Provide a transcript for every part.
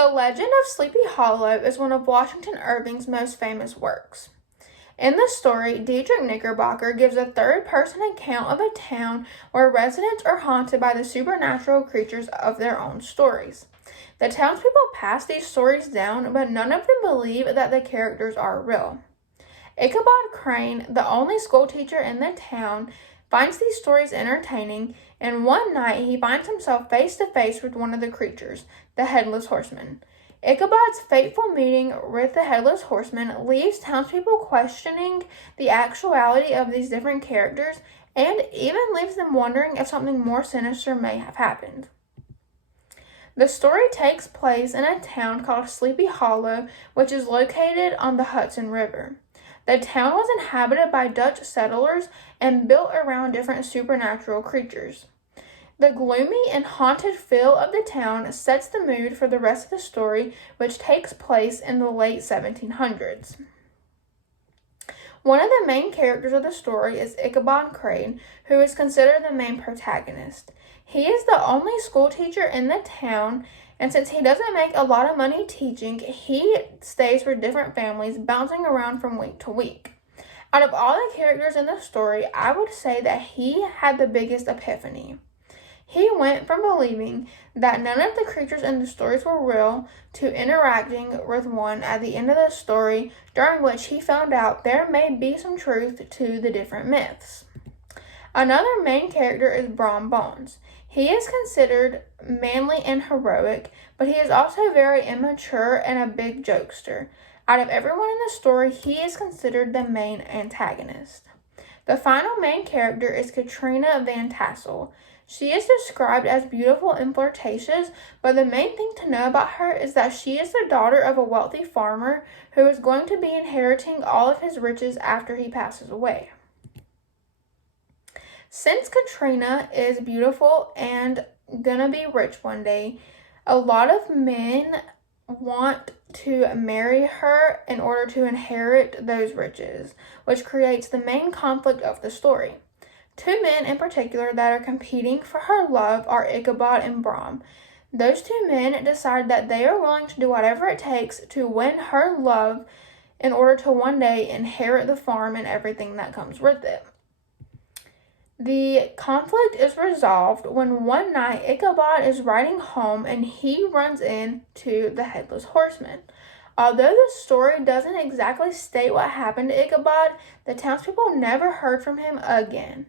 The Legend of Sleepy Hollow is one of Washington Irving's most famous works. In the story, Diedrich Knickerbocker gives a third-person account of a town where residents are haunted by the supernatural creatures of their own stories. The townspeople pass these stories down, but none of them believe that the characters are real. Ichabod Crane, the only schoolteacher in the town, finds these stories entertaining, and one night he finds himself face to face with one of the creatures, the Headless Horseman. Ichabod's fateful meeting with the Headless Horseman leaves townspeople questioning the actuality of these different characters and even leaves them wondering if something more sinister may have happened. The story takes place in a town called Sleepy Hollow, which is located on the Hudson River. The town was inhabited by Dutch settlers and built around different supernatural creatures. The gloomy and haunted feel of the town sets the mood for the rest of the story, which takes place in the late 1700s. One of the main characters of the story is Ichabod Crane, who is considered the main protagonist. He is the only schoolteacher in the town, and since he doesn't make a lot of money teaching, he stays for different families, bouncing around from week to week. Out of all the characters in the story, I would say that he had the biggest epiphany. He went from believing that none of the creatures in the stories were real to interacting with one at the end of the story, during which he found out there may be some truth to the different myths. Another main character is Brom Bones. He is considered manly and heroic, but he is also very immature and a big jokester. Out of everyone in the story, he is considered the main antagonist. The final main character is Katrina Van Tassel. She is described as beautiful and flirtatious, but the main thing to know about her is that she is the daughter of a wealthy farmer who is going to be inheriting all of his riches after he passes away. Since Katrina is beautiful and gonna be rich one day, a lot of men want to marry her in order to inherit those riches, which creates the main conflict of the story. Two men in particular that are competing for her love are Ichabod and Brom. Those two men decide that they are willing to do whatever it takes to win her love in order to one day inherit the farm and everything that comes with it. The conflict is resolved when one night Ichabod is riding home and he runs into the Headless Horseman. Although the story doesn't exactly state what happened to Ichabod, the townspeople never heard from him again.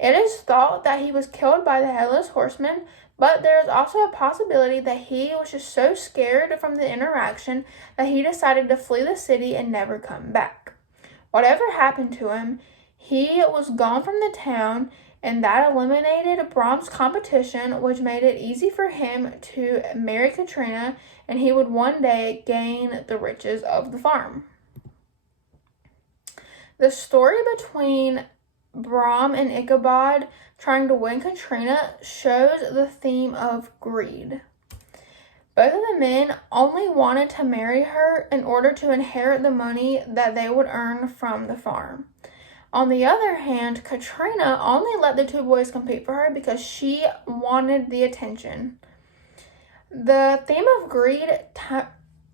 It is thought that he was killed by the Headless Horseman, but there is also a possibility that he was just so scared from the interaction that he decided to flee the city and never come back. Whatever happened to him, he was gone from the town, and that eliminated Brom's competition, which made it easy for him to marry Katrina, and he would one day gain the riches of the farm. The story between Brom and Ichabod trying to win Katrina shows the theme of greed. Both of the men only wanted to marry her in order to inherit the money that they would earn from the farm. On the other hand, Katrina only let the two boys compete for her because she wanted the attention. The theme of greed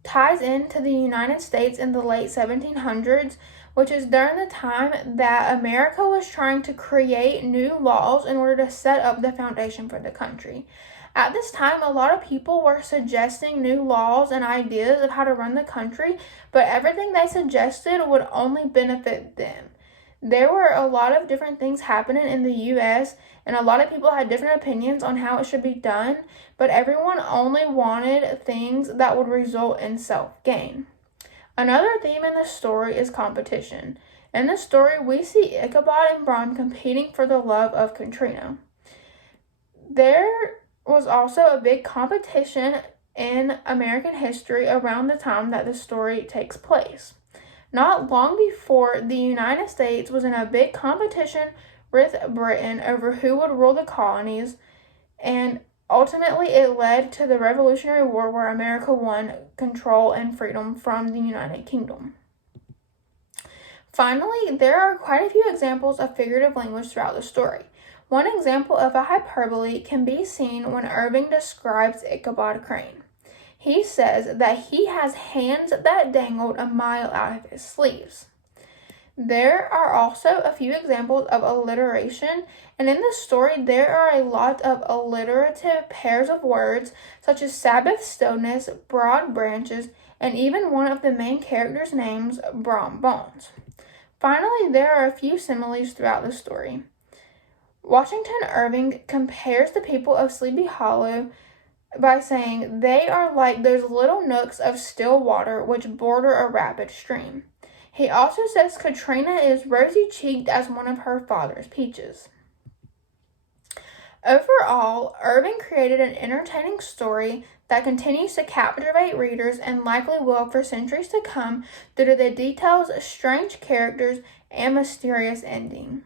ties into the United States in the late 1700s, which is during the time that America was trying to create new laws in order to set up the foundation for the country. At this time, a lot of people were suggesting new laws and ideas of how to run the country, but everything they suggested would only benefit them. There were a lot of different things happening in the U.S., and a lot of people had different opinions on how it should be done, but everyone only wanted things that would result in self-gain. Another theme in the story is competition. In the story, we see Ichabod and Brom competing for the love of Katrina. There was also a big competition in American history around the time that the story takes place. Not long before, the United States was in a big competition with Britain over who would rule the colonies, and ultimately it led to the Revolutionary War, where America won control and freedom from the United Kingdom. Finally, there are quite a few examples of figurative language throughout the story. One example of a hyperbole can be seen when Irving describes Ichabod Crane. He says that he has hands that dangled a mile out of his sleeves. There are also a few examples of alliteration, and in the story there are a lot of alliterative pairs of words, such as Sabbath stillness, broad branches, and even one of the main characters' names, Brom Bones. Finally, there are a few similes throughout the story. Washington Irving compares the people of Sleepy Hollow by saying they are like those little nooks of still water which border a rapid stream. He also says Katrina is rosy-cheeked as one of her father's peaches. Overall, Irving created an entertaining story that continues to captivate readers and likely will for centuries to come due to the details, strange characters, and mysterious ending.